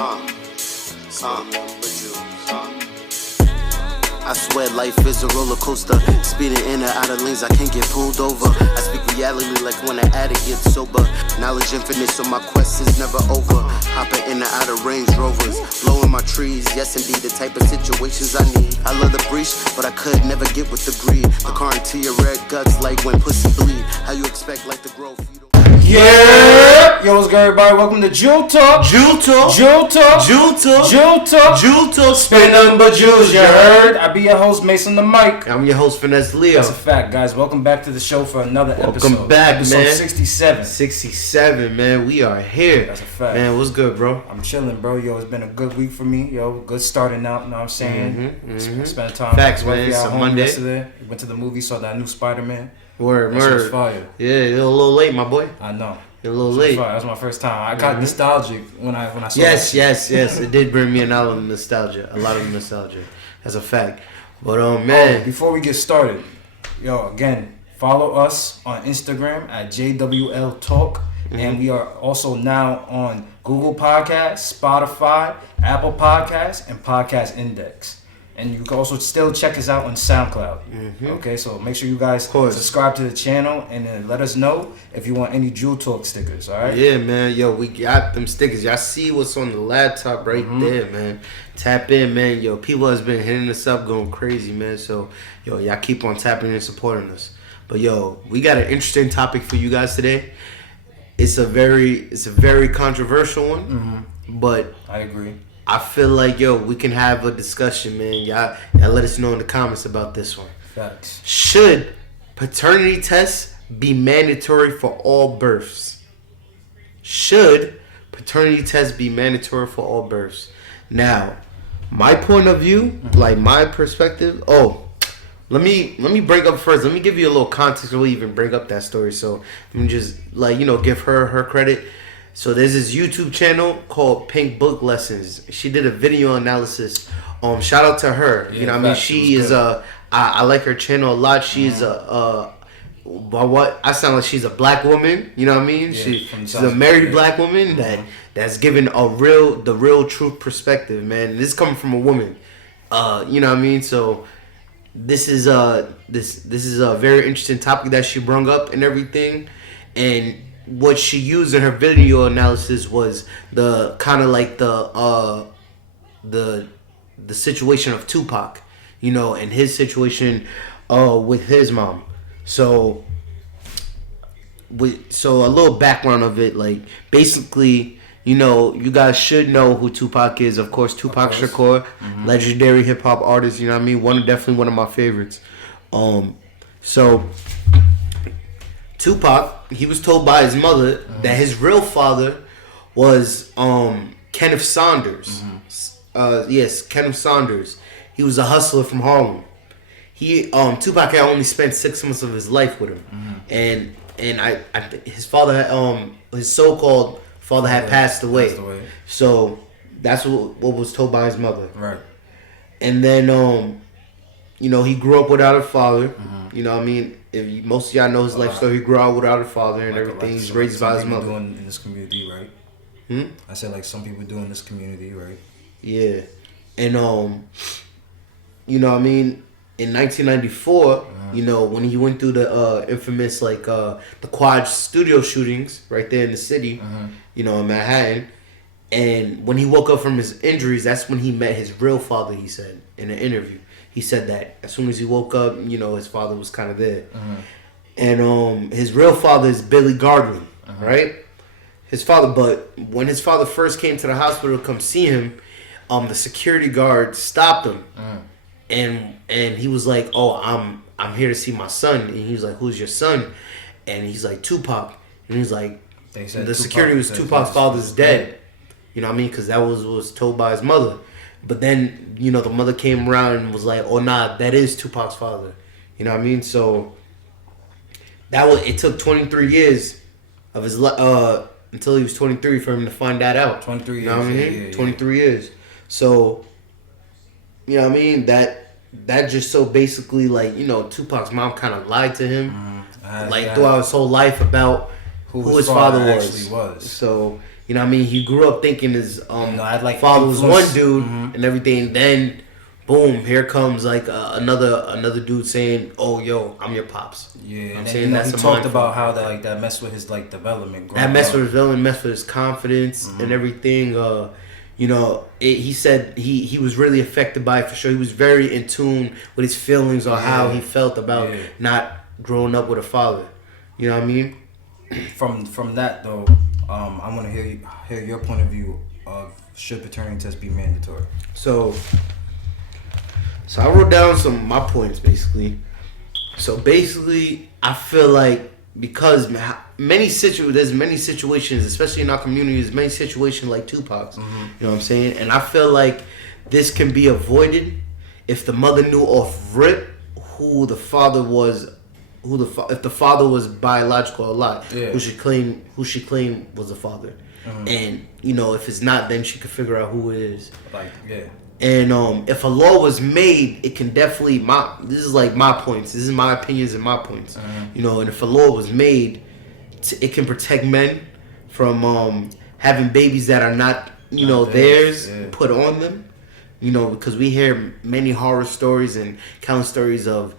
I swear life is a roller coaster. Speeding in and out of lanes, I can't get pulled over. I speak reality like when an addict gets sober. Knowledge infinite, so my quest is never over. Hopping in and out of Range Rovers, blowing my trees. Yes, indeed, the type of situations I need. I love the breach, but I could never get with the greed. The car into your red guts like when pussy bleed. How you expect like the growth? Yeah! Yo, what's good, everybody? Welcome to Jewel Talk. Jewel Talk. Jewel Talk. Jewel Talk. Jewel Talk. Jewel Talk. Spin nothing but jewels, you heard? I be your host, Mason the Mic. I'm your host, Finesse Leo. That's a fact, guys. Welcome back to the show for another episode. Welcome back, episode man. 67. 67, man. We are here. That's a fact. Man, what's good, bro? I'm chilling, bro. Yo, it's been a good week for me. Yo, good starting out, you know what I'm saying? Spent time Facts, with man. my It's a home Monday. yesterday. Went to the movie, saw that new Spider-Man. Word, That shit was word. fire. Yeah, you're a little late, my boy. I know. You're a little That was late. fire. That was my first time. I got nostalgic when I saw Yes, that. yes, yes. It did bring me a lot of nostalgia. That's a fact. But man, Before we get started, yo, again, follow us on Instagram at JWL Talk. And we are also now on Google Podcasts, Spotify, Apple Podcasts, and Podcast Index. And you can also still check us out on SoundCloud. Okay, so make sure you guys subscribe to the channel and then let us know if you want any Jewel Talk stickers, all right? Yeah, man. Yo, we got them stickers. Y'all see what's on the laptop right there, man. Tap in, man. Yo, people has been hitting us up going crazy, man. So, yo, y'all keep on tapping and supporting us. But, yo, we got an interesting topic for you guys today. It's a very controversial one, but I agree. I feel like, yo, we can have a discussion, man. Y'all let us know in the comments about this one. Facts. Should paternity tests be mandatory for all births? Should paternity tests be mandatory for all births? Now, my point of view, like my perspective. Let me break up first. Let me give you a little context before we even bring up that story. So let me just give her credit. So there's this YouTube channel called Pink Book Lessons. She did a video analysis. Shout out to her. Yeah, you know what I mean? She is I like her channel a lot. She's I sound like she's a black woman. You know what I mean? Yeah, She's a married black woman that's given the real truth perspective, man. This is coming from a woman. You know what I mean? So this is a very interesting topic that she brung up and everything. And what she used in her video analysis was the kind of like the situation of Tupac, you know, and his situation with his mom. So a little background of it, like basically, you know, you guys should know who Tupac is. Of course, Tupac Shakur, legendary hip hop artist. You know what I mean? Definitely one of my favorites. So Tupac, he was told by his mother that his real father was Kenneth Saunders. Yes, Kenneth Saunders. He was a hustler from Harlem. Tupac had only spent 6 months of his life with him, and his father had, his so-called father had passed away. So that's what was told by his mother. Right. And then you know, he grew up without a father. You know what I mean? Most of y'all know his life story. He grew up without a father and everything. He's raised by his mother. Doing in this community, right? I said like some people do in this community, right? Yeah. And you know what I mean? In 1994, you know, when he went through the infamous the Quad studio shootings right there in the city, you know, in Manhattan. And when he woke up from his injuries, that's when he met his real father, he said in an interview. He said that as soon as he woke up, you know, his father was kind of there. And his real father is Billy Garland, right? His father, but when his father first came to the hospital to come see him, the security guard stopped him. And he was like, "Oh, I'm here to see my son." And he was like, "Who's your son?" And he's like, "Tupac." And he's like, the security was Tupac's father's dead. You know what I mean? Because that was told by his mother. But then, you know, the mother came around and was like, "Oh, nah, that is Tupac's father." You know what I mean? So it took 23 years of his until he was 23 for him to find that out. 23 years. You know what I mean? Yeah, 23 years. So, you know what I mean? That just so basically, like, you know, Tupac's mom kind of lied to him, throughout his whole life about who his father was. Actually was. So, you know what I mean, he grew up thinking his I'd like father was one dude Mm-hmm. and everything. Then, boom, here comes like another dude saying, "Oh, yo, I'm your pops." Yeah, You know what I'm and saying? he talked about how that messed with his like development. That messed up. with his development, messed with his confidence and everything. He said he was really affected by it for sure. He was very in tune with his feelings on how he felt about not growing up with a father. You know what I mean? From that though, I want to hear your point of view of should paternity tests be mandatory. So I wrote down some of my points basically. So basically, I feel like because there's many situations, especially in our community, there's many situations like Tupac's. You know what I'm saying? And I feel like this can be avoided if the mother knew off rip who the father was, if the father was biological or not, who she claimed was the father. And if it's not, then she could figure out who it is. And if a law was made, it can definitely this is like my points. This is my opinions and my points. And if a law was made, it can protect men from having babies that are not theirs put on them. Because we hear many horror stories and countless stories of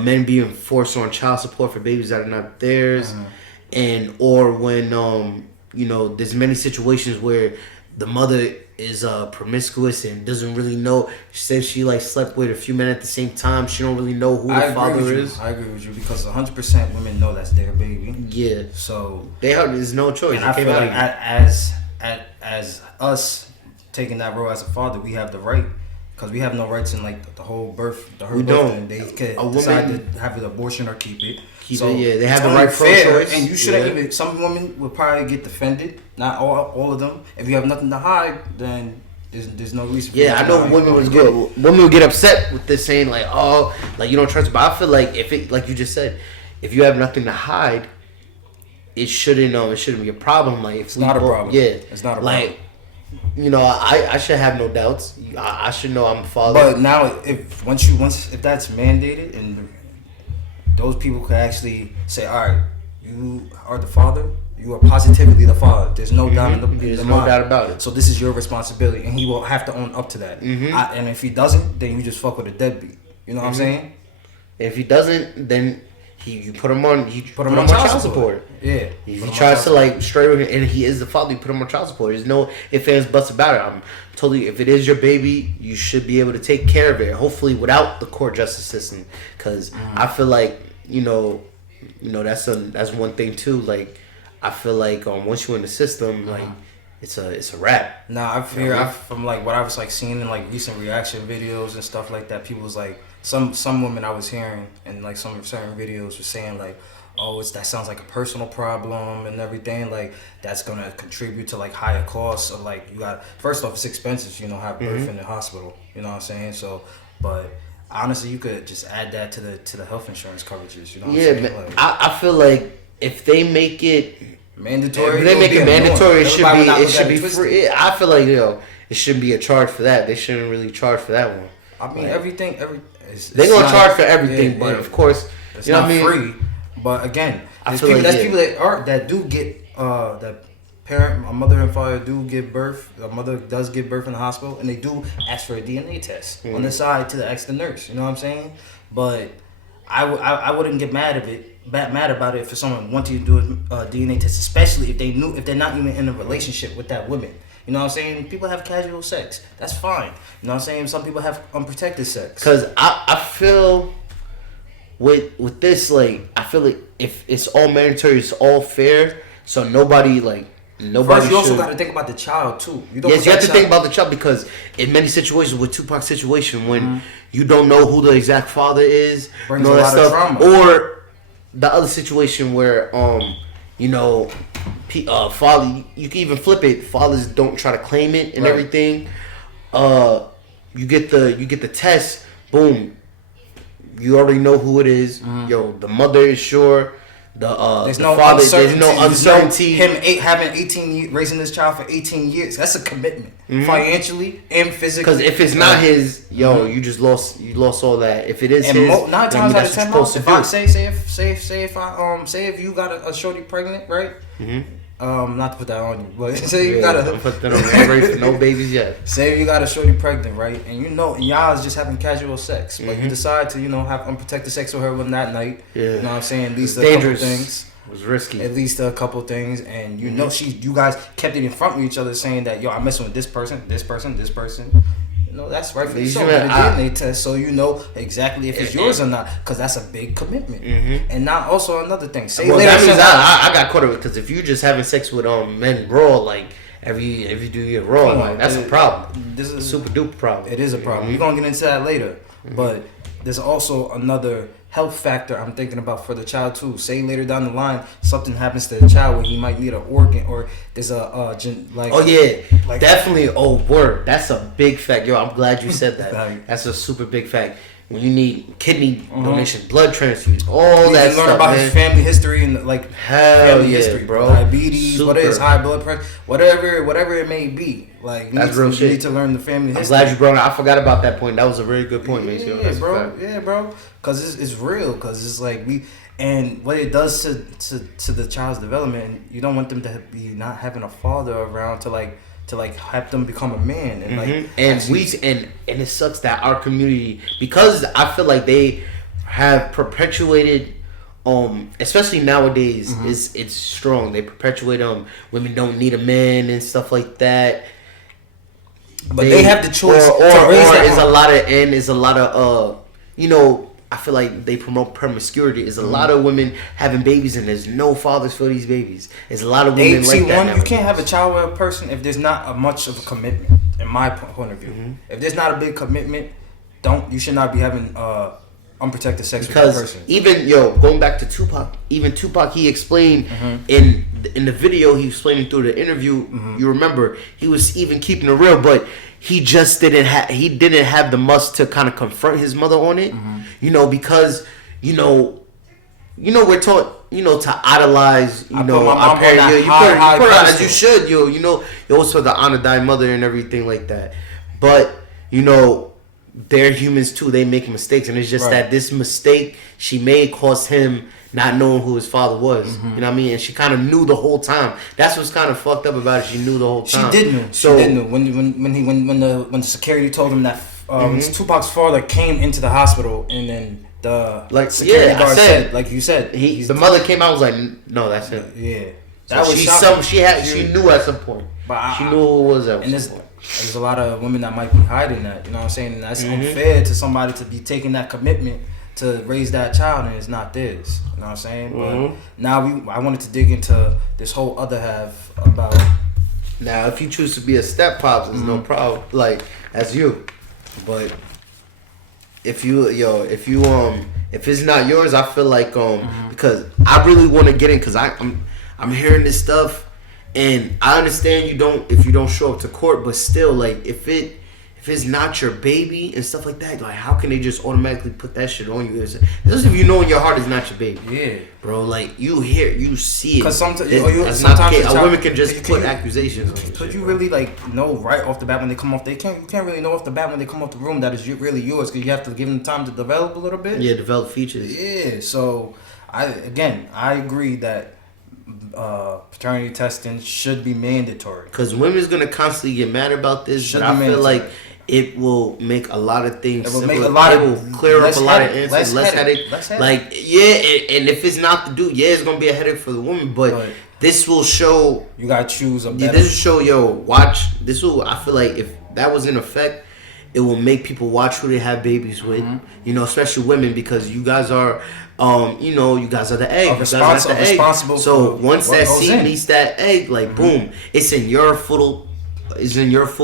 men being forced on child support for babies that are not theirs, or when there's many situations where the mother is promiscuous and doesn't really know. Since she like slept with a few men at the same time, she don't really know who the father is. I agree with you because 100% women know that's their baby. Yeah. So there's no choice. And I feel like as us taking that role as a father, we have the right. Because we have no rights in like the whole birth, we don't. And they could decide to have an abortion or keep it. They have the right pro-choice. And you shouldn't even. Some women will probably get defended. Not all of them. If you have nothing to hide, then there's no reason. I know women would get upset with this, saying like, "Oh, like you don't trust." But I feel like if it, like you just said, if you have nothing to hide, it shouldn't be a problem. Like it's not a problem. Yeah, it's not a problem. I should have no doubts. I should know I'm a father. But now, if that's mandated and those people could actually say, all right, you are the father, you are positively the father. There's no doubt in the There's mind. no doubt about it. So this is your responsibility, and he will have to own up to that. And if he doesn't, then you just fuck with a deadbeat. You know what I'm saying? If he doesn't, then you put him on child support. Yeah. If he tries to like stray with him, and he is the father, you put him on child support. There's no ifs, ands, buts about it. I'm totally. If it is your baby, you should be able to take care of it. Hopefully, without the court justice system, because I feel like that's one thing too. Like I feel like once you're in the system, like it's a wrap. Nah, I fear from like what I was like seeing in like recent reaction videos and stuff like that. People was like some women I was hearing and like some certain videos were saying like, oh, that sounds like a personal problem and everything. Like that's gonna contribute to like higher costs of like you got first off it's expensive. Have birth in the hospital. You know what I'm saying? So, but honestly, you could just add that to the health insurance coverages. You know what I'm saying? Like, I feel like if they make it mandatory, if they make it mandatory, it should be free. I feel like it shouldn't be a charge for that. They shouldn't really charge for that one. I mean, they're gonna charge for everything, but of course, it's not free. But again, people that do get that parent, a mother and father do give birth. A mother does give birth in the hospital, and they do ask for a DNA test on the side to ask the nurse. You know what I'm saying? But I wouldn't get mad about it if someone wanted to do a DNA test, especially if they're not even in a relationship with that woman. You know what I'm saying? People have casual sex. That's fine. You know what I'm saying? Some people have unprotected sex. Because I feel with this, like, I feel like if it's all mandatory, it's all fair. So nobody First, you also got to think about the child too. You have to think about the child because in many situations, with Tupac's situation, when you don't know who the exact father is, brings a lot of trauma. Or the other situation where father, you can even flip it. Fathers don't try to claim it and everything. You get the test. Boom. You already know who it is. The mother is sure. There's no uncertainty. Him raising this child for 18 years. That's a commitment, financially and physically. Because if it's not his, you just lost all that. If it is and his, 9 times out of 10, if I say if you got a shorty pregnant, right? not to put that on you, but say you got don't put that on. I ain't ready for no babies yet. Say you got a shorty pregnant, right? And you know, and y'all is just having casual sex, but you decide to, have unprotected sex with her one that night. Yeah. You know what I'm saying? At least it's a dangerous. couple things. It was risky. At least a couple things, and you know, you guys kept it in front of each other, saying that, yo, I'm messing with this person, this person, this person. You know, that's rightfully so. Get a DNA test so you know exactly if it's yours or not, because that's a big commitment. And now also another thing. Say later, that means I got caught up because if you just having sex with men raw, like every do you raw, like that's a problem. This is a super duper problem. It is a problem. We're gonna get into that later, but there's also another health factor I'm thinking about for the child too. Say later down the line something happens to the child where he might need an organ, or there's definitely. Oh, word, that's a big fact. Yo, I'm glad you said that. That's a super big fact. When you need kidney donation, blood transfusion, all that stuff, learn about his family history and family history, bro. Diabetes, what is high blood pressure, whatever it may be. Like that's real shit. You need to learn the family history. I'm glad you brought it. I forgot about that point. That was a very good point, man. Yeah, bro. Yeah, bro. Because it's real. Because it's like and what it does to the child's development. You don't want them to be not having a father around to have them become a man and and it sucks that our community, because I feel like they have perpetuated especially nowadays it's strong. They perpetuate women don't need a man and stuff like that. But they have the choice to raise that. Is a lot of I feel like they promote promiscuity. Is a lot of women having babies and there's no fathers for these babies. There's a lot of women like that. You can't have a child with a person if there's not much of a commitment. In my point of view, if there's not a big commitment, you should not be having unprotected sex with that person. Even going back to Tupac, he explained in the video, he explaining through the interview. You remember he was even keeping it real, but he just didn't have the must to kind of confront his mother on it. Because we're taught to idolize our parents. You put it as you should. You always for the honor thy mother and everything like that. But they're humans too. They make mistakes, and it's just that this mistake she made cost him not knowing who his father was. You know what I mean? And she kind of knew the whole time. That's what's kind of fucked up about it. She knew the whole time. She did know. So she did know. When the security told him that Tupac's father came into the hospital, and then the security guard said, like you said, the mother came out and was like, no, that's him. Yeah. That was she knew at some point. But she knew who it was at some point. There's a lot of women that might be hiding that. You know what I'm saying? And that's unfair to somebody to be taking that commitment to raise that child, and it's not theirs. You know what I'm saying? But now I wanted to dig into this whole other half about. Now, if you choose to be a step pops, there's no problem. Like, that's you. But if it's not yours, I feel like because I really want to get in, because I'm hearing this stuff, and I understand if you don't show up to court, but still, like, if it's not your baby and stuff like that, like, how can they just automatically put that shit on you? Especially if you know in your heart it's not your baby. Yeah, bro. Like, you see it. Because sometimes a woman can just put accusations on you. Could you really know right off the bat when they come off? You can't really know off the bat when they come off the room that is really yours, because you have to give them time to develop a little bit. Yeah, develop features. Yeah. So I agree that paternity testing should be mandatory. Because women's gonna constantly get mad about this, but I feel like it will make a lot of things simpler. It will clear up a lot of answers, less headache. Like, and if it's not the dude, it's gonna be a headache for the woman, but this will show you gotta choose a better. This will show, watch. This will. I feel like if that was in effect, it will make people watch who they have babies with. Especially women, because you guys are. You guys are the egg. Responsible. So once that seed meets that egg, like boom, it's in your full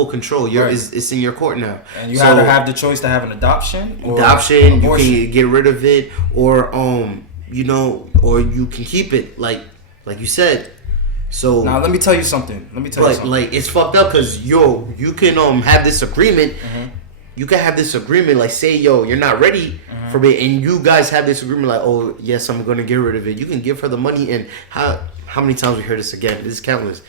control. It's in your court now. And you either have the choice to have an adoption. You can get rid of it, or or you can keep it, like you said. So now let me tell you something. Like, it's fucked up, because you can have this agreement. You can have this agreement, like, say, you're not ready for it, and you guys have this agreement, like, oh yes, I'm gonna get rid of it. You can give her the money, and how many times we heard this again? This is countless.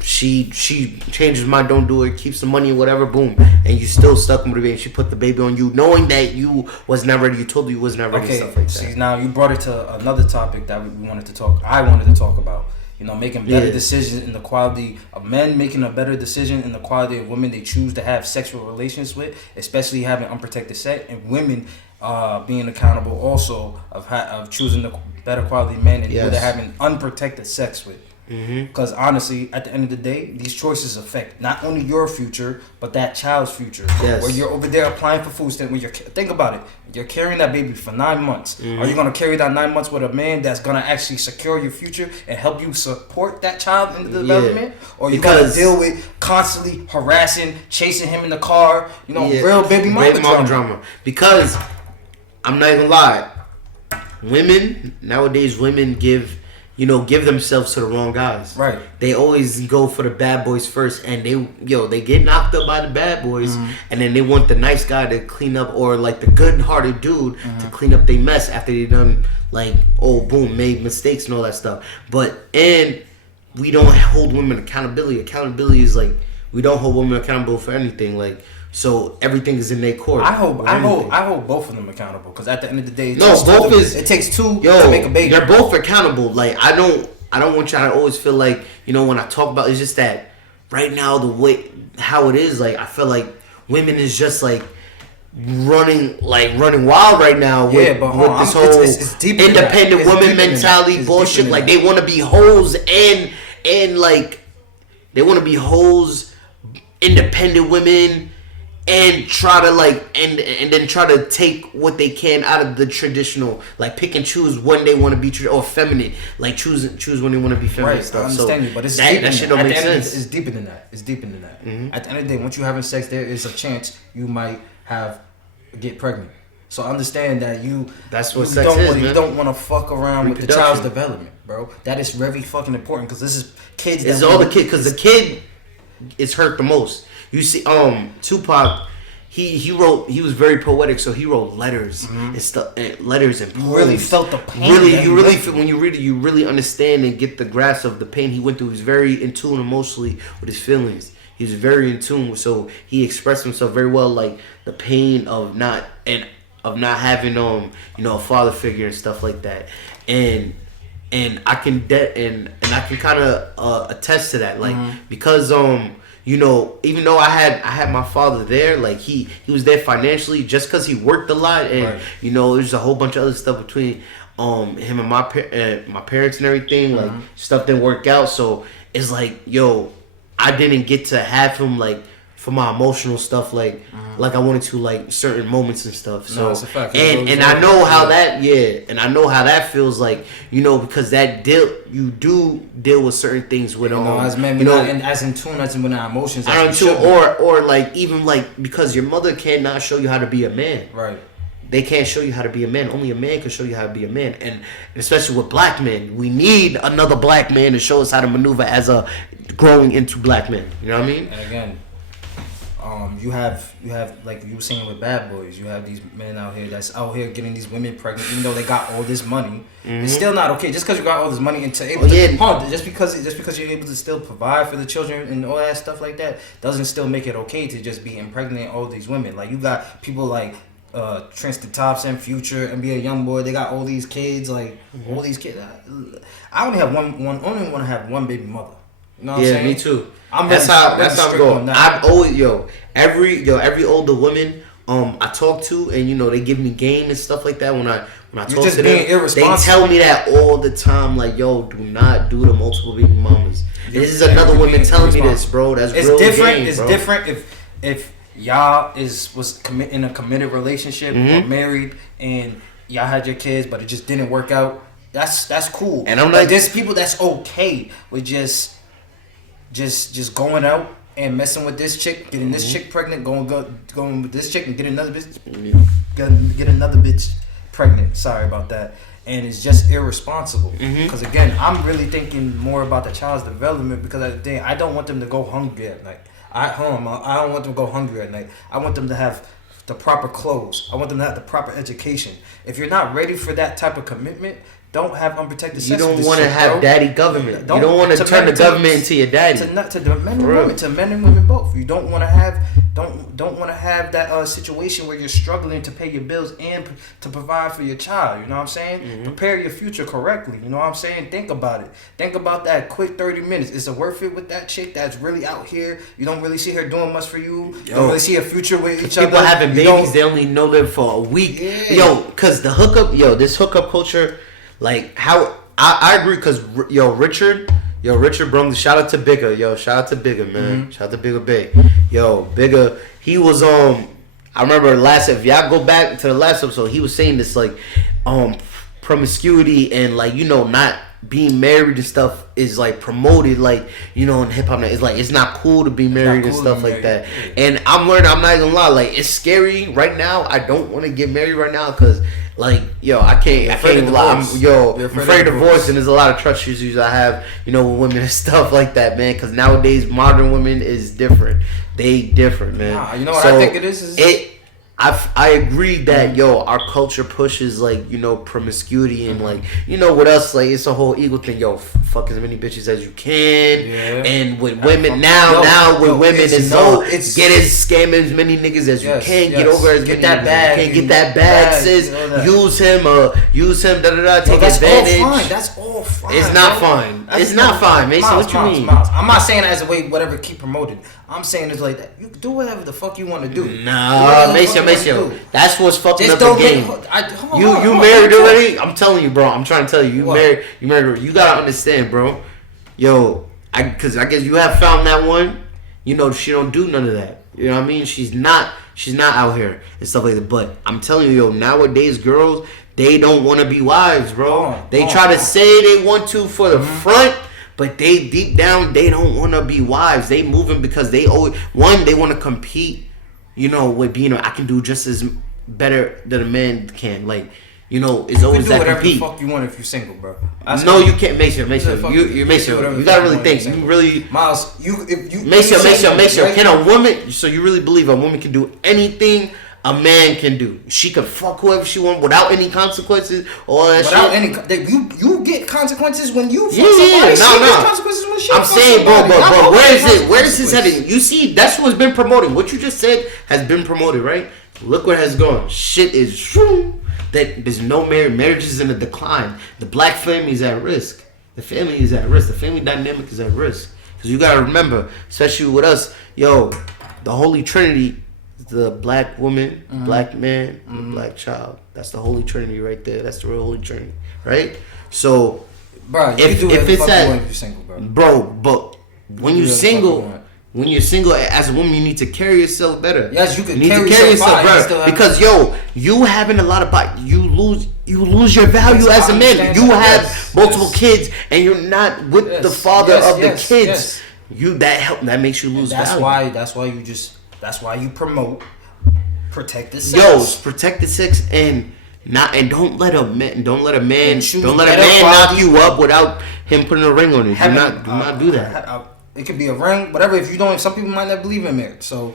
She changes her mind, don't do it, keeps the money or whatever, boom, and you still stuck with the baby. She put the baby on you, knowing that you was not ready. You told her you was not ready. Okay, stuff like that. See, now you brought it to another topic that I wanted to talk about. making better decisions in the quality of men, making a better decision in the quality of women they choose to have sexual relations with, especially having unprotected sex, and women being accountable also of choosing the better quality men and who they're having unprotected sex with. Because honestly, at the end of the day, these choices affect not only your future, but that child's future. Yes. Where you're over there applying for food stamps, think about it, you're carrying that baby for 9 months. Are you gonna carry that 9 months with a man that's gonna actually secure your future and help you support that child in the development, or you gotta deal with constantly harassing, chasing him in the car? Real baby mama drama. Because I'm not even gonna lie, nowadays women give themselves to the wrong guys. Right. They always go for the bad boys first, and they get knocked up by the bad boys, and then they want the nice guy to clean up, or like the good-hearted dude to clean up their mess after they done made mistakes and all that stuff. And we don't hold women accountability. Accountability is like we don't hold women accountable for anything. So everything is in their court. I hold both of them accountable, because at the end of the day, it takes two to make a baby. They're both accountable. I don't want y'all to always feel like when I talk about it's just that right now the way how it is, I feel like women is just running wild right now with this whole it's independent woman mentality bullshit. They want to be hoes and they want to be hoes, independent women. And try to and then try to take what they can out of the traditional, pick and choose when they want to be or feminine, choose when they want to be feminine. Right, stuff. I understand you, but it's that shit don't make sense. It's deeper than that. At the end of the day, once you're having sex, there is a chance you might get pregnant. So understand that that's what sex is, man. You don't want to fuck around with the child's development, bro. That is very fucking important, because this is kids. It's all the kid, because the kid is hurt the most. You see, Tupac, he was very poetic, so he wrote letters and stuff, letters and poems. You really felt the pain. When you read it, you really understand and get the grasp of the pain he went through. He was very in tune emotionally with his feelings. He was very in tune, so he expressed himself very well, the pain of not having a father figure and stuff like that, and I can kind of attest to that, because even though I had my father there, he was there financially just because he worked a lot, and there's a whole bunch of other stuff between him and my parents and everything, stuff didn't work out, so it's I didn't get to have him for my emotional stuff like I wanted to certain moments and stuff. So it's a fact. And I know how that and I know how that feels because that you do deal with certain things with as men, as in tune as with our emotions. Or even because your mother cannot show you how to be a man. Right. They can't show you how to be a man. Only a man can show you how to be a man. And especially with black men, we need another black man to show us how to maneuver as a growing into black men. You know what I mean? And again, you have like you were saying with bad boys, you have these men out here that's out here getting these women pregnant, even though they got all this money. It's still not okay. Just because you got all this money and just because you're able to still provide for the children and all that stuff like that doesn't still make it okay to just be impregnating all these women. You got people like Tristan Thompson, Future, NBA YoungBoy. They got all these kids, all these kids. I only want to have one baby mother. You know what I'm saying? Me too. That's how I'm going. I've always every older woman I talk to, and they give me game and stuff like that when I talk to them. They tell me that all the time, do not do the multiple baby mamas. This is another woman telling me this, bro. That's real different. Game, it's bro. different if y'all was in a committed relationship or married and y'all had your kids, but it just didn't work out. That's cool. And I'm there's people that's okay with just going out and messing with this chick, getting this chick pregnant, going with this chick and get another bitch pregnant. Sorry about that. And it's just irresponsible. Because again, I'm really thinking more about the child's development, because I don't want them to go hungry at night. I don't want them to go hungry at night. I want them to have the proper clothes. I want them to have the proper education. If you're not ready for that type of commitment, don't have unprotected sex. You don't want to have daddy government. You don't want to turn the government into your daddy. To men and women, to men and women both. You don't want to have that situation where you're struggling to pay your bills and to provide for your child. You know what I'm saying? Mm-hmm. Prepare your future correctly. You know what I'm saying? Think about it. Think about that quick 30 minutes. Is it worth it with that chick that's really out here? You don't really see her doing much for you. You don't really see a future with each other. People having babies, they only know them for a week. Yeah. Cause the hookup, this hookup culture. Like how I agree because Richard Brung, shout out to Bigger, shout out to Bigger, man, mm-hmm. Shout out to Bigger Bay, Bigger, he was I remember if y'all go back to the last episode, he was saying this like promiscuity and like not being married and stuff is like promoted like in hip hop. It's like it's not cool to be married and stuff like that. And I'm learning. I'm not gonna lie. Like it's scary right now. I don't want to get married right now because like I can't lie. I'm afraid of divorce and there's a lot of trust issues I have with women and stuff like that, man. Because nowadays modern women is different. They different, man. Nah, you know what I think it is I agree that our culture pushes like promiscuity and like with us like it's a whole ego thing. Fuck as many bitches as you can, and with women now with women it's scam as many niggas as you can, get over as many that bag, get that bag, sis. Use him, take advantage. That's all fine. It's not fine. It's not fine, Mason. What you mean? I'm not saying as a way whatever keep promoted. I'm saying it's like that. You can do whatever the fuck you want to do. Nah, Mason. That's what's fucking up the game. You married already? I'm telling you, bro. I'm trying to tell you. You married. You gotta understand, bro. Because I guess you have found that one. She don't do none of that. You know what I mean? She's not out here and stuff like that. But I'm telling you, nowadays girls, they don't want to be wives, bro. They try to say they want to for the front. But they deep down, they don't want to be wives. They moving because they always they want to compete. With being I can do just as better than a man can. Like, it's always that compete. You can do whatever the fuck you want if you're single, bro. No, you can't. Make sure. You make sure. You gotta really think. You really, Miles. Make sure. Can a woman? So you really believe a woman can do anything a man can do? She could fuck whoever she wants without any consequences or that without shit. You get consequences when you fuck somebody. No. Consequences when she I'm saying, bro, where is it? Where is this heading? You see, that's what's been promoted. What you just said has been promoted, right? Look where it has gone. Shit is true. That there's no marriage is in a decline. The black family is at risk. The family is at risk. The family dynamic is at risk. Because you gotta remember, especially with us, the Holy Trinity. The black woman, black man, and the black child. That's the Holy Trinity right there. That's the real Holy Trinity, right? So, bro, if it's that, you're single, bro. But when you're single, as a woman, you need to carry yourself better. Yes, you need to carry yourself better because you having a lot of body, you lose your value as a man. You have multiple kids, and you're not with the father of the kids. That makes you lose value. That's why you promote protected sex. Protected sex and don't let a man knock you up without him putting a ring on it. Do not do that. It could be a ring, whatever. If you don't, some people might not believe in marriage. So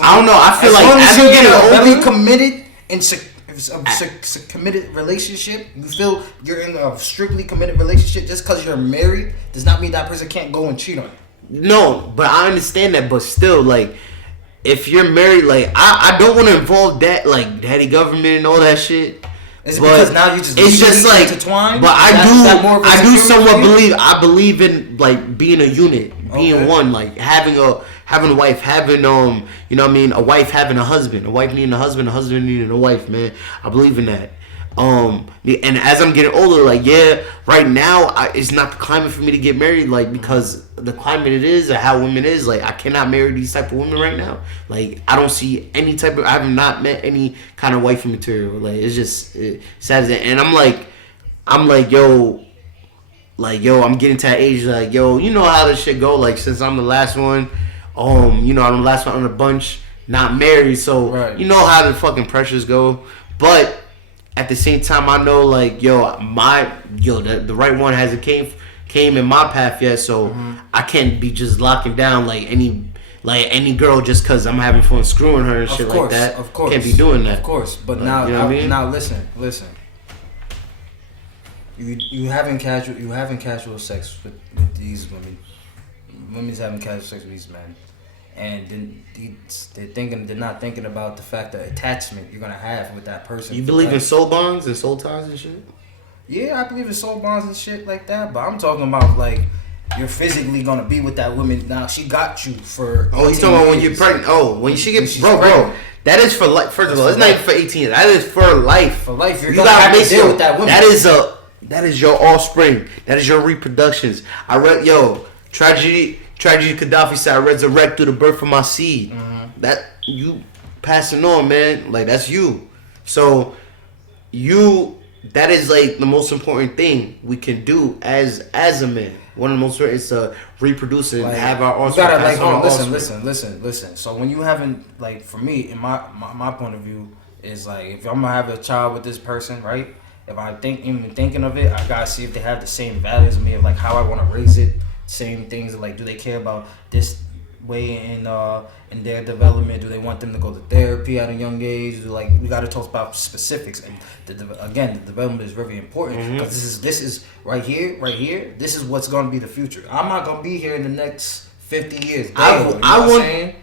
I don't know. I feel like as you get older, very committed and if it's a committed relationship, you feel you're in a strictly committed relationship. Just because you're married does not mean that person can't go and cheat on you. No, but I understand that. But still, like. If you're married, like I don't want to involve that, like daddy government and all that shit. Is it because now you just it's just like intertwined? But I do somewhat believe. I believe in like being a unit, being one, like having a wife, having you know what I mean, a wife having a husband, a wife needing a husband needing a wife, man. I believe in that. And as I'm getting older, like right now it's not the climate for me to get married, like because the climate it is or how women is, like I cannot marry these type of women right now. Like I don't see any type of, I have not met any kind of wifey material. Like it's just sad as that. And I'm like I'm getting to that age, like you know how this shit go. Like since I'm the last one, I'm the last one on the bunch, not married, so you know how the fucking pressures go, but. At the same time, I know like the right one hasn't came in my path yet, so I can't be just locking down like any girl just because I'm having fun screwing her and shit like that. Of course, can't be doing that. Of course, but now listen. you having casual sex with these women. Women's having casual sex with these men, and then they're not thinking about the fact that attachment you're gonna have with that person. You believe in soul bonds and soul ties and shit? Yeah, I believe in soul bonds and shit like that. But I'm talking about like you're physically gonna be with that woman. Now she got you for. Oh, he's talking about when you're pregnant. Oh, when she gets bro. That is for life. First of all, it's not even for 18 years. That is for life. For life, you gotta have to deal with that woman. That is your offspring. That is your reproductions. I read tragedy. Gaddafi said, "I resurrect through the birth of my seed." Mm-hmm. That you passing on, man. Like that's you. So that is like the most important thing we can do as a man. One of the most important is to reproduce and have our offspring. You gotta listen. So when you haven't like for me, in my point of view is like if I'm gonna have a child with this person, right? If I even thinking of it, I gotta see if they have the same values as me, of like how I want to raise it. Same things like do they care about this way in their development? Do they want them to go to therapy at a young age? Like we got to talk about specifics, and the development is very important because this is right here. This is what's going to be the future. I'm not going to be here in the next 50 years.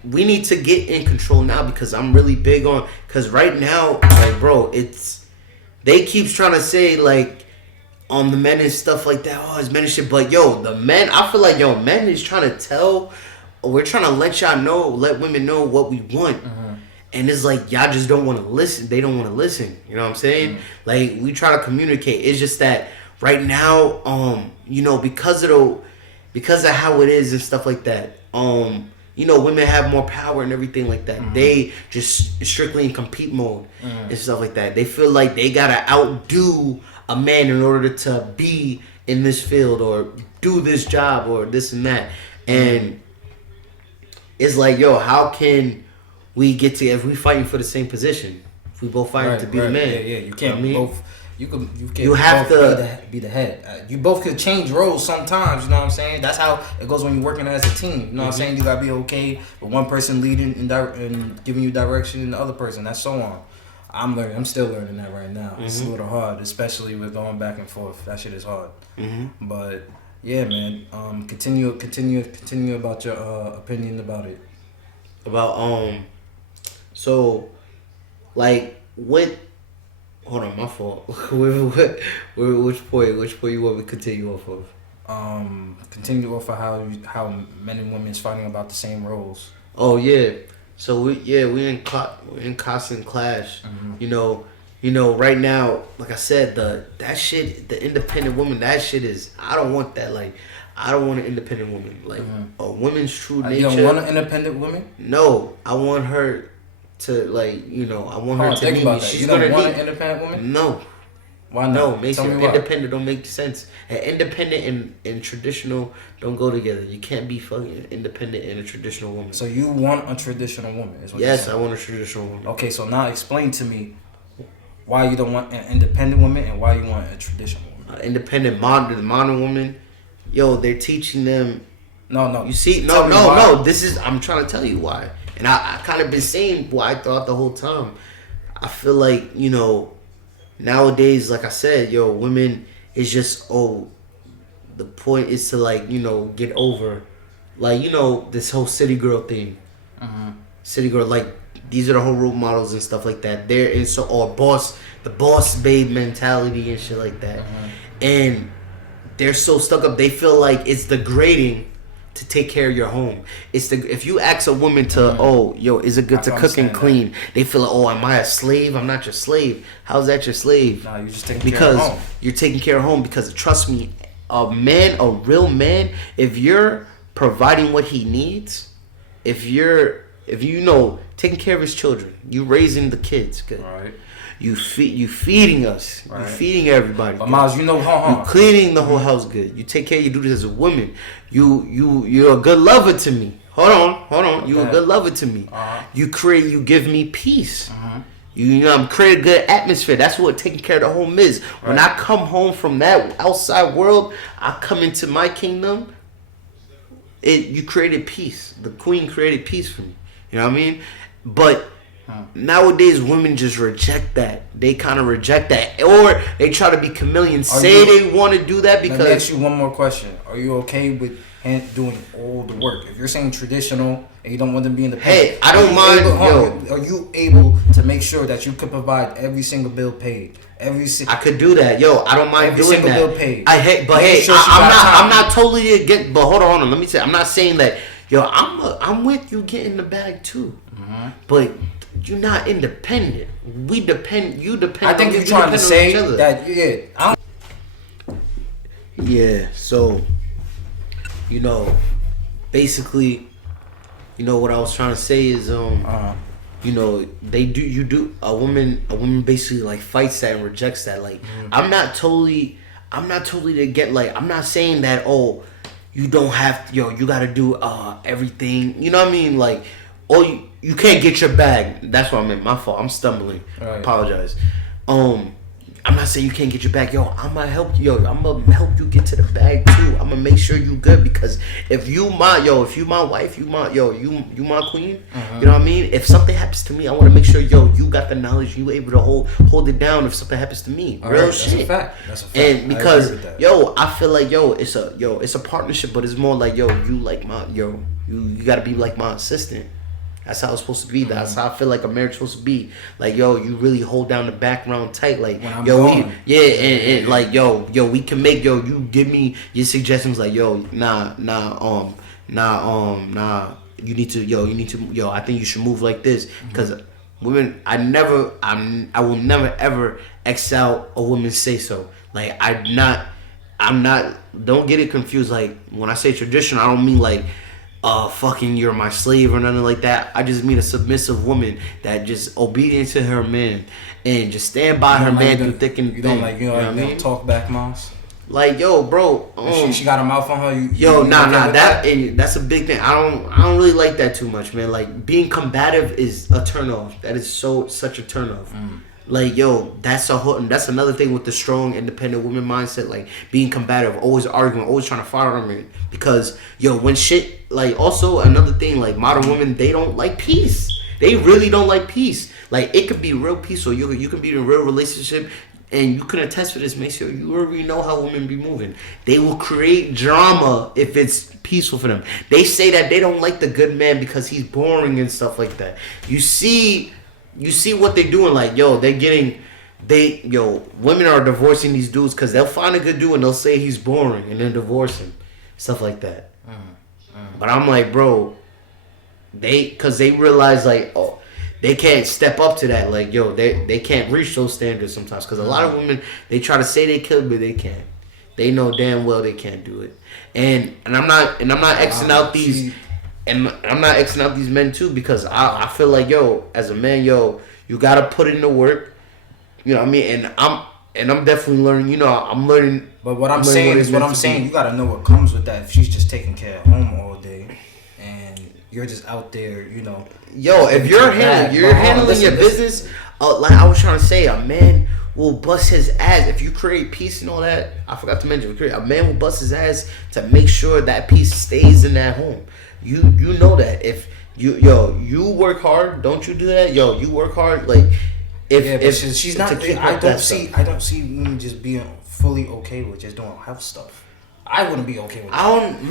We need to get in control now because I'm really big on because right now, like bro, they keeps trying to say like. The men and stuff like that. Oh, it's men and shit. But the men, I feel like men is trying to we're trying to let women know what we want. Mm-hmm. And it's like y'all just don't want to listen. They don't want to listen. You know what I'm saying? Mm-hmm. Like we try to communicate. It's just that right now, because of how it is and stuff like that. Women have more power and everything like that. Mm-hmm. They just strictly in compete mode and stuff like that. They feel like they gotta outdo a man in order to be in this field or do this job or this and that. And it's like, how can we get to if we fighting for the same position? If we both fighting to be the man. Yeah. You can't both. You have to be the head. You both could change roles sometimes. You know what I'm saying? That's how it goes when you're working as a team. You know what I'm saying? You gotta be okay with one person leading and giving you direction, and the other person. That's so on. I'm learning. I'm still learning that right now. Mm-hmm. It's a little hard, especially with going back and forth. That shit is hard. Mm-hmm. But yeah, man. Continue about your opinion about it. About so, like what? Hold on, my fault. Which point you want me to continue off of? Continue off of how men and women is fighting about the same roles. Oh yeah. So we're in constant clash. Mm-hmm. Right now, like I said, the independent woman, that shit is. I don't want that. Like, I don't want an independent woman. Like a woman's true nature. You don't want an independent woman? No, I want her to I want her to think need about me. That. She's you gonna don't want need an independent woman? No. Why not? No, Mason, independent don't make sense. An independent and traditional don't go together. You can't be fucking independent and a traditional woman. So you want a traditional woman? Is what yes, I want a traditional woman. Okay, so now explain to me why you don't want an independent woman and why you want a traditional woman. Independent modern woman, they're teaching them. No. You see, no. This is I'm trying to tell you why, and I kind of been saying why I thought the whole time. I feel like nowadays, like I said, women is just the point is to get over, this whole city girl thing. Mm-hmm. City girl, these are the whole role models and stuff like that. They're in the boss babe mentality and shit like that, and they're so stuck up. They feel like it's degrading to take care of your home. If you ask a woman to, is it good to cook and clean? They feel like, am I a slave? I'm not your slave. How's that your slave? No, you're just taking care of home. Because you're taking care of home. Because trust me, a real man, if you're providing what he needs, if you taking care of his children, you raising the kids, good. Right. You feeding us. Right. You feeding everybody. But Miles, you cleaning the whole house good. You take care. You do this as a woman. You're a good lover to me. Hold on. You're a good lover to me. Uh-huh. You give me peace. Uh-huh. You create a good atmosphere. That's what taking care of the home is. Right. When I come home from that outside world, I come into my kingdom. You created peace. The queen created peace for me. You know what I mean? But nowadays women just reject that. They kind of reject that, or they try to be chameleons. They want to do that because. Let me ask you one more question. Are you okay with doing all the work? If you're saying traditional and you don't want them to be independent, hey, I don't mind. Are you able to make sure that you could provide every single bill paid? I could do that, I don't mind doing that. Bill paid. I'm not totally against. But hold on. Let me say, I'm not saying that. I'm with you getting the bag too, but you're not independent. We depend. You depend. I think you're trying to say that. Yeah. So, basically, what I was trying to say is, they do. You do. A woman basically like fights that and rejects that. Like, I'm not totally to get like. I'm not saying that. Oh, you don't have. You got to do everything. You know what I mean? Like, you can't get your bag. That's what I meant. My fault. I'm stumbling. Right. Apologize. I'm not saying you can't get your bag. I'm gonna help you. I'm gonna help you get to the bag too. I'm gonna make sure you good because if you my wife, you my queen. You know what I mean? If something happens to me, I want to make sure you got the knowledge. You able to hold it down if something happens to me. All real right, shit. That's a fact. And because I feel like it's a partnership, but it's more like you like my you gotta be like my assistant. That's how it's supposed to be. That's how I feel like a marriage is supposed to be. Like, you really hold down the background tight. Like, and we can make, you give me your suggestions. Like, nah, you need to, I think you should move like this. Because women, I will never ever X out a woman's say so. Like, I'm not, don't get it confused. Like, when I say tradition, I don't mean like, fucking you're my slave or nothing like that. I just mean a submissive woman that just obedient to her man and just stand by her man through thick and thin. You don't talk back, moms. Like, bro, she got a mouth on her. That's a big thing. I don't really like that too much, man. Like, being combative is a turnoff. That is such a turnoff. Like, that's another thing with the strong, independent woman mindset. Like, being combative, always arguing, always trying to fight on it. Because, when shit, like, also another thing, like, modern women, they don't like peace. They really don't like peace. Like, it could be real peaceful. You can be in a real relationship, and you can attest for this. Make sure you already know how women be moving. They will create drama if it's peaceful for them. They say that they don't like the good man because he's boring and stuff like that. You see what they're doing, like, women are divorcing these dudes because they'll find a good dude and they'll say he's boring and then divorce him, stuff like that. But I'm like, bro, because they realize, like, they can't step up to that, like, they can't reach those standards sometimes, because a lot of women, they try to say they could, but they can't. They know damn well they can't do it, and I'm not Xing out these. And I'm not Xing out these men too, because I feel like, as a man, you gotta put in the work. You know what I mean? And I'm definitely learning. I'm learning. But what I'm saying is, you gotta know what comes with that. If she's just taking care of home all day, and you're just out there, if you're handling your business, like I was trying to say, a man will bust his ass if you create peace and all that. I forgot to mention, a man will bust his ass to make sure that peace stays in that home. You know that if you work hard, don't you do that? You work hard, like if she's not. I don't see women just being fully okay with just doing house stuff. I wouldn't be okay with that. I don't know.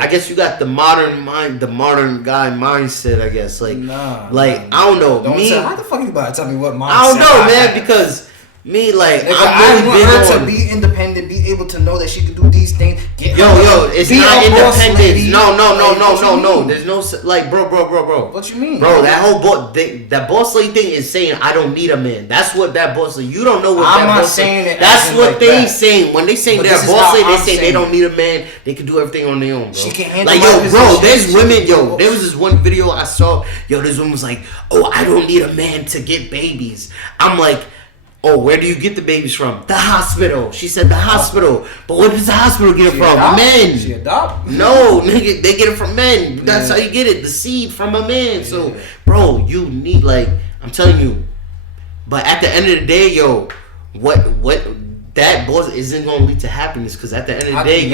I guess you got the modern guy mindset. I guess I don't know. How the fuck you about to tell me what mindset? I don't know, man, because. Me, like, I want her to be independent, be able to know that she can do these things. It's not independence. No. There's no, like, bro. What you mean? Bro, that whole that boss lady thing is saying, I don't need a man. That's what that boss lady, you don't know what I'm that not boss saying it. That's what they saying. When they say they're boss lady, they say they don't need a man. They can do everything on their own, bro. She can handle there's women, there was this one video I saw, this woman was like, I don't need a man to get babies. I'm like, where do you get the babies from? The hospital. She said the hospital. But where does the hospital get it from? Men. She adopt? No, nigga, they get it from men. That's how you get it. The seed from a man. So, bro, you need, like, I'm telling you. But at the end of the day, what that boss isn't going to lead to happiness, because at the end of the day,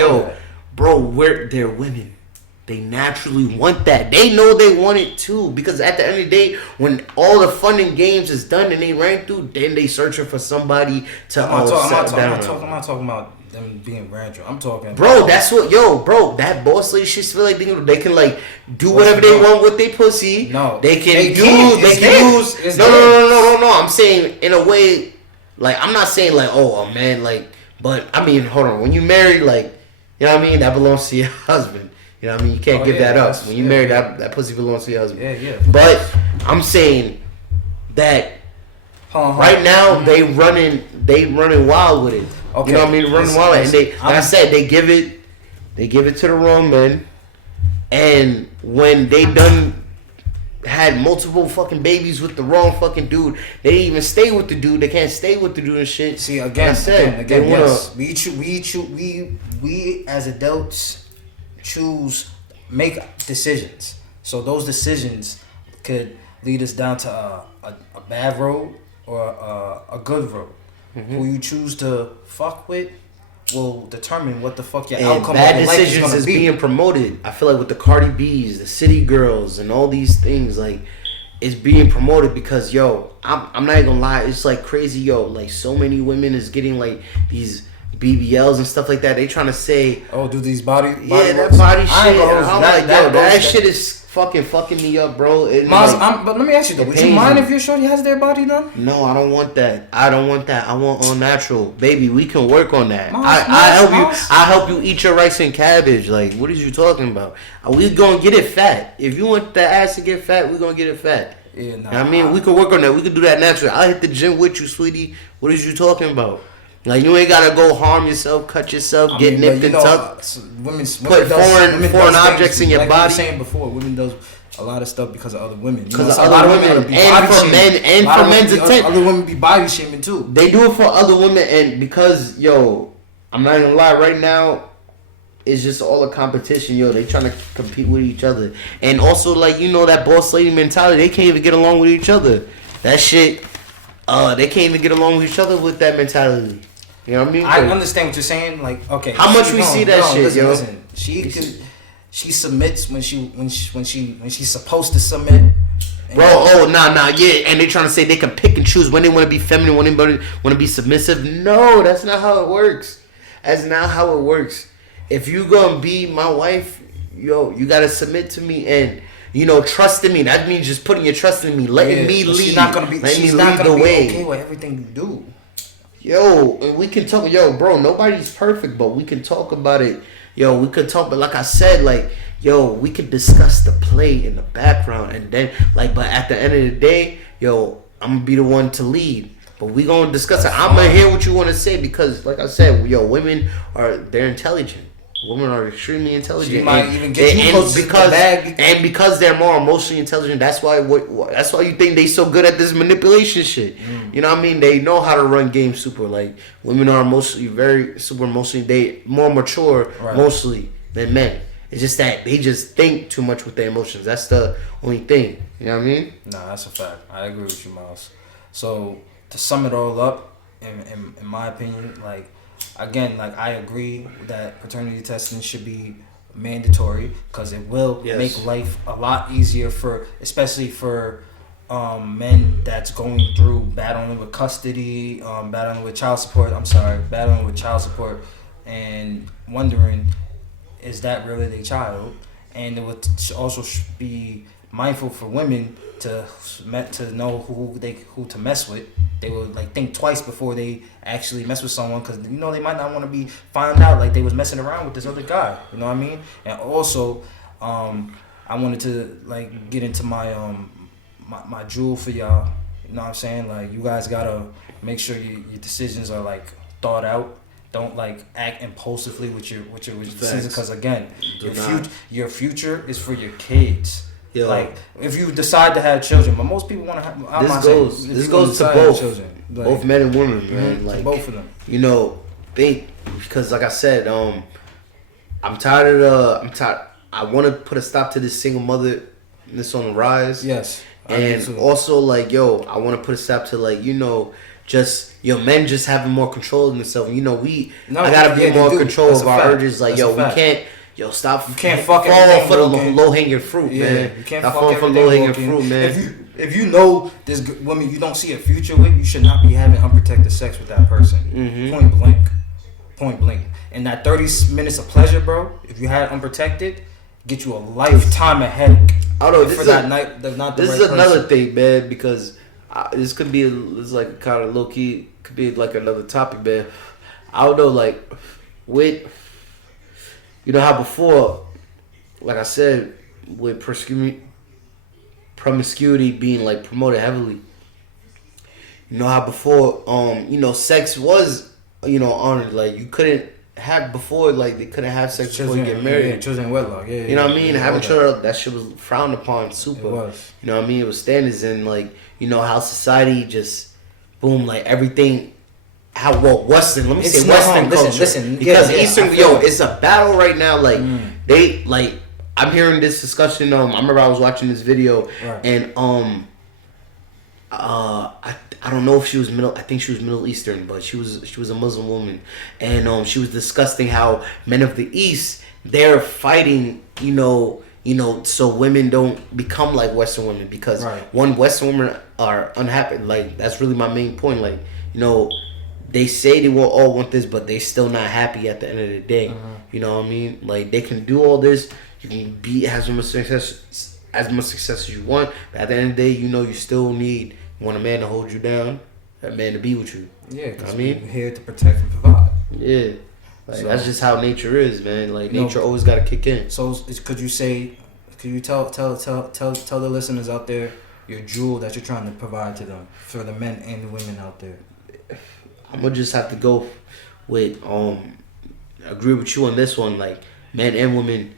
bro, they're women. they naturally want that. They know they want it too. Because at the end of the day, when all the fun and games is done and they ran through, then they searching for somebody to I'm not talking about them being rancher. I'm talking, bro. That's what, bro. That boss lady shit feel like they can like do whatever they want with their pussy. No, they can use. No. I'm saying in a way, like I'm not saying like a man like, but I mean, hold on. When you marry, like, you know what I mean, that belongs to your husband. You know what I mean? You can't give that up. When you marry, that pussy belongs to your husband. Yeah. But I'm saying that right now they running wild with it. Okay. You know what I mean? Running wild, and they, like I said, they give it to the wrong men, and when they done had multiple fucking babies with the wrong fucking dude, they didn't even stay with the dude. They can't stay with the dude and shit. See, again, yes. We as adults make decisions. So those decisions could lead us down to a bad road or a good road. Mm-hmm. Who you choose to fuck with will determine what the fuck your outcome bad of your life is decisions is be. Being promoted. I feel like with the Cardi B's, the City Girls, and all these things, like, it's being promoted because, I'm not even gonna lie, it's like crazy, like so many women is getting like these BBLs and stuff like that. They trying to say, do these body that body shit. I'm like, that shit is fucking me up, bro. But let me ask you though, would you mind if your shorty has their body done? No, I don't want that. I want all natural, baby. We can work on that. I help you eat your rice and cabbage. Like, what are you talking about? We gonna get it fat. If you want that ass to get fat, we gonna get it fat. Yeah, I mean, we can work on that. We can do that naturally. I'll hit the gym with you, sweetie. What is you talking about? Like, you ain't gotta go harm yourself, cut yourself, get nipped and tucked. Put foreign objects in your body. Like I was saying before, women does a lot of stuff because of other women. Because of other women, and for men, and for men's attention. Other women be body shaming too. They do it for other women, and because I'm not gonna lie, right now, it's just all a competition. They trying to compete with each other, and also like that boss lady mentality. They can't even get along with each other. That shit, they can't even get along with each other with that mentality. You know what I mean? I understand what you're saying. Like, okay, how much we see that shit, listen. She submits when she's supposed to submit. Bro, yeah, and they trying to say they can pick and choose when they want to be feminine, when they want to be submissive. No, that's not how it works. That's not how it works. If you gonna be my wife, you gotta submit to me and trust in me. That means just putting your trust in me, letting me lead. She's not gonna be okay with everything you do. And we can talk. Bro, nobody's perfect, but we can talk about it. We could talk, but like I said, like, we could discuss the play in the background, and then, like, but at the end of the day, I'm gonna be the one to lead. But we gonna discuss it. I'm gonna hear what you want to say because, like I said, women they're intelligent. Women are extremely intelligent. She might even get you close to the bag. And because they're more emotionally intelligent, that's why you think they so good at this manipulation shit. You know what I mean? They know how to run games super. Like, women are mostly very super emotionally. They more mature mostly than men. It's just that they just think too much with their emotions. That's the only thing. You know what I mean? Nah, that's a fact. I agree with you, Miles. So to sum it all up, in my opinion, like, again, like, I agree that paternity testing should be mandatory because it will make life a lot easier especially for men that's going through battling with custody, battling with child support, and wondering, is that really their child? And it would also be mindful for women to know who to mess with. They would like think twice before they actually mess with someone because they might not want to be found out like they was messing around with this other guy. You know what I mean? And also, I wanted to like get into my my jewel for y'all. You know what I'm saying? Like, you guys gotta make sure your decisions are like thought out. Don't like act impulsively with your decisions because again, your future is for your kids. Like, if you decide to have children, but most people want to have. This goes to both children, like, both men and women, man. Mm-hmm, like, both of them. Because like I said, I'm tired of I want to put a stop to this single mother that's on the rise. Yes, and also like I want to put a stop to like just men just having more control of themselves. I gotta be more control of our urges. Like, we can't. yo, stop. You can't fuck fall for the walking. low hanging fruit, Yeah, man. you can't stop fuck falling for everything low hanging walking. fruit, man. If you know this woman you don't see a future with, you should not be having unprotected sex with that person. Mm-hmm. Point blank. And that 30 minutes of pleasure, bro, if you had it unprotected, get you a lifetime of headache. I don't know. This is another thing, man, because this could be like kind of low key. Could be like another topic, man. I don't know, like with you know how before, like I said, with promiscuity being like promoted heavily. You know how before, sex was, honored. Like you couldn't have before, like they couldn't have sex before you get married. Yeah, children in wedlock. Yeah, you know what I mean? Having children, that shit was frowned upon. Super. It was. You know what I mean? It was standards, and like how society just boom, like everything. Western. Let me say Western culture. Listen, because Eastern, it's a battle right now. Like they like. I'm hearing this discussion. I remember I was watching this video, right. And I don't know if she was Middle. I think she was Middle Eastern, but she was a Muslim woman, and she was discussing how men of the East, they're fighting. So women don't become like Western women because one, Western women are unhappy. Like that's really my main point. Like they say they will all want this, but they still not happy at the end of the day. You know what I mean? Like they can do all this. You can be as much success as you want, but at the end of the day, you still want a man to hold you down, a man to be with you. Yeah, because we're here to protect and provide. Yeah, that's just how nature is, man. Like nature always got to kick in. So could you tell the listeners out there your jewel that you're trying to provide to them for the men and the women out there? I'm gonna just have to go with agree with you on this one. Like men and women,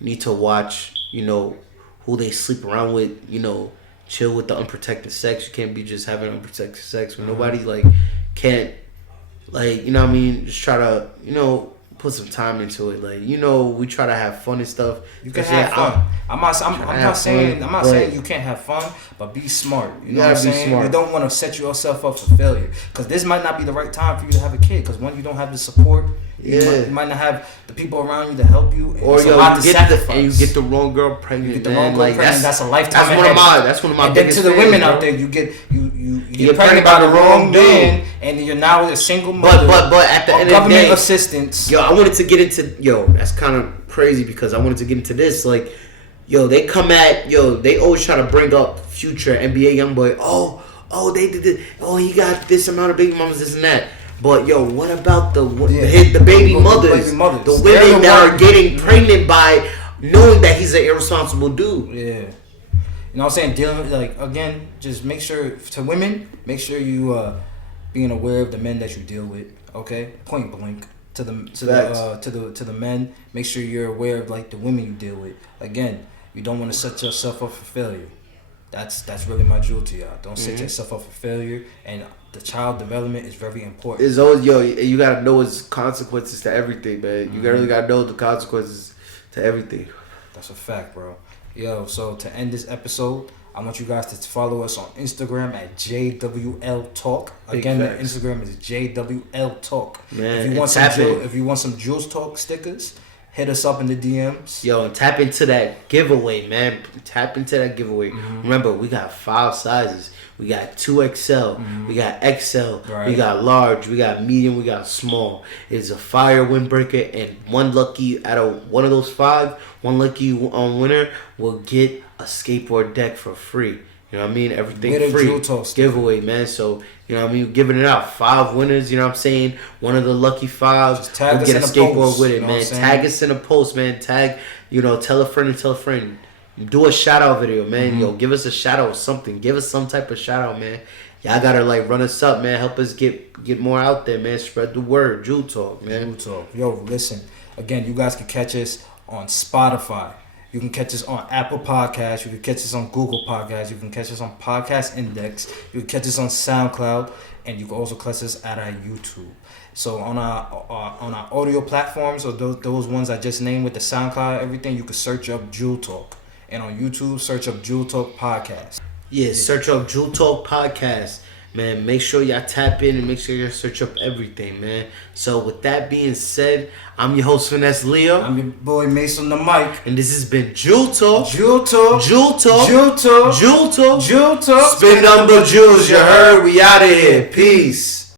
need to watch, who they sleep around with, chill with the unprotected sex. You can't be just having unprotected sex when nobody can't what I mean, just try to, put some time into it. Like, we try to have fun and stuff. You can have fun. I'm not saying you can't have fun, but be smart. You know what I'm saying? Smart. You don't want to set yourself up for failure. Because this might not be the right time for you to have a kid. Because when you don't have the support, you might not have the people around you to help you. Or you get the wrong girl pregnant. That's a lifetime. That's one of my biggest to the women out there, you get pregnant by the wrong man, and you're now a single mother. But at the end of the day, government assistance. I wanted to get into that's kind of crazy because I wanted to get into this. Like, they come at they always try to bring up future NBA YoungBoy. They did this. He got this amount of baby mamas, this and that. But what about the baby mothers? The women that are getting pregnant by knowing that he's an irresponsible dude. Yeah. You know what I'm saying? Dealing with, again, just make sure to women, make sure you being aware of the men that you deal with. Okay, point blank. To the men, make sure you're aware of the women you deal with. Again, you don't want to set yourself up for failure. That's really my jewel to y'all. Don't set yourself up for failure, and the child development is very important. It's always you gotta know its consequences to everything, man. You really gotta know the consequences to everything. That's a fact, bro. So to end this episode, I want you guys to follow us on Instagram at JWL Talk. Again, the Instagram is JWL Talk. Man, if you want some Jules Talk stickers, hit us up in the DMs. Tap into that giveaway, man. Tap into that giveaway. Remember, we got 5 sizes. We got 2XL. We got XL. Right. We got large. We got medium. We got small. It's a fire windbreaker, and one lucky out of one of those 5, one lucky winner will get a skateboard deck for free. You know what I mean? Everything free. Giveaway, man. So, you know what I mean? We're giving it out. 5 winners, you know what I'm saying? One of the lucky 5 will get a skateboard with it, man. Tag us in a post, man. Tag, tell a friend and tell a friend. Do a shout out video, man. Give us a shout out or something. Give us some type of shout out, man. Y'all gotta run us up, man. Help us get more out there, man. Spread the word. Jewel Talk, man. Jewel Talk. Listen. Again, you guys can catch us on Spotify. You can catch us on Apple Podcasts. You can catch us on Google Podcasts. You can catch us on Podcast Index. You can catch us on SoundCloud, and you can also catch us at our YouTube. So on our audio platforms, or those ones I just named with the SoundCloud, everything, you can search up Jewel Talk, and on YouTube, search up Jewel Talk Podcast. Yeah, search up Jewel Talk Podcast. man, make sure y'all tap in and make sure y'all search up everything, man. So with that being said, I'm your host Finesse Leo. I'm your boy Mason the Mic. And this has been Jewel Talk. Jewel Talk. Jewel Talk. Jewel Talk. Jewel Talk. Jewel Talk. Spin number jewels, you heard? We out of here. Peace.